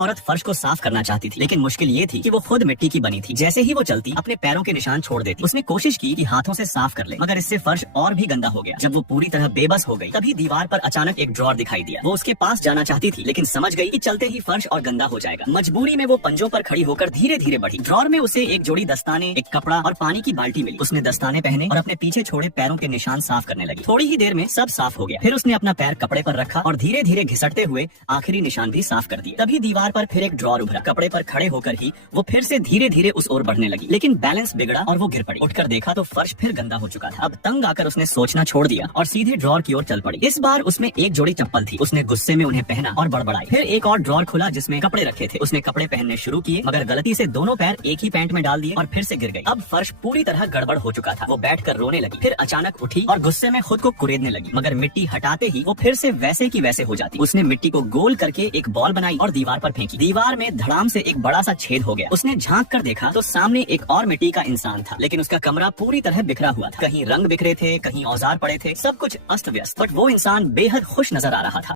औरत फर्श को साफ करना चाहती थी, लेकिन मुश्किल ये थी कि वो खुद मिट्टी की बनी थी। जैसे ही वो चलती अपने पैरों के निशान छोड़ देती। उसने कोशिश की कि हाथों से साफ कर ले, मगर इससे फर्श और भी गंदा हो गया। जब वो पूरी तरह बेबस हो गई, तभी दीवार पर अचानक एक ड्रॉर दिखाई दिया। वो उसके पास जाना चाहती थी, लेकिन समझ गई कि चलते ही फर्श और गंदा हो जाएगा। मजबूरी में वो पंजों पर खड़ी होकर धीरे धीरे बढ़ी। ड्रॉर में उसे एक जोड़ी दस्ताने, एक कपड़ा और पानी की बाल्टी मिली। उसने दस्ताने पहने और अपने पीछे छोड़े पैरों के निशान साफ करने लगी। थोड़ी ही देर में सब साफ हो गया। फिर उसने अपना पैर कपड़े पर रखा और धीरे धीरे घिसटते हुए आखिरी निशान भी साफ कर दिए। तभी दीवार पर फिर एक ड्रॉर उभरा। कपड़े पर खड़े होकर ही वो फिर से धीरे धीरे उस ओर बढ़ने लगी, लेकिन बैलेंस बिगड़ा और वो गिर पड़ी। उठकर देखा तो फर्श फिर गंदा हो चुका था। अब तंग आकर उसने सोचना छोड़ दिया और सीधे ड्रॉर की ओर चल पड़ी। इस बार उसमें एक जोड़ी चप्पल थी। उसने गुस्से में उन्हें पहना और बड़बड़ाई। फिर एक और ड्रॉर खुला जिसमें कपड़े रखे थे। उसने कपड़े पहनने शुरू किए, मगर गलती से दोनों पैर एक ही पैंट में डाल दिए और फिर से गिर गई। अब फर्श पूरी तरह गड़बड़ हो चुका था। वो बैठकर रोने लगी। फिर अचानक उठी और गुस्से में खुद को कुरेदने लगी, मगर मिट्टी हटाते ही वो फिर से वैसे की वैसे हो जाती। उसने मिट्टी को गोल करके एक बॉल बनाई और दीवार पर फेंकी। दीवार में धड़ाम से एक बड़ा सा छेद हो गया। उसने झांक कर देखा तो सामने एक और मिट्टी का इंसान था, लेकिन उसका कमरा पूरी तरह बिखरा हुआ था। कहीं रंग बिखरे थे, कहीं औजार पड़े थे, सब कुछ अस्त व्यस्त। बट वो इंसान बेहद खुश नजर आ रहा था।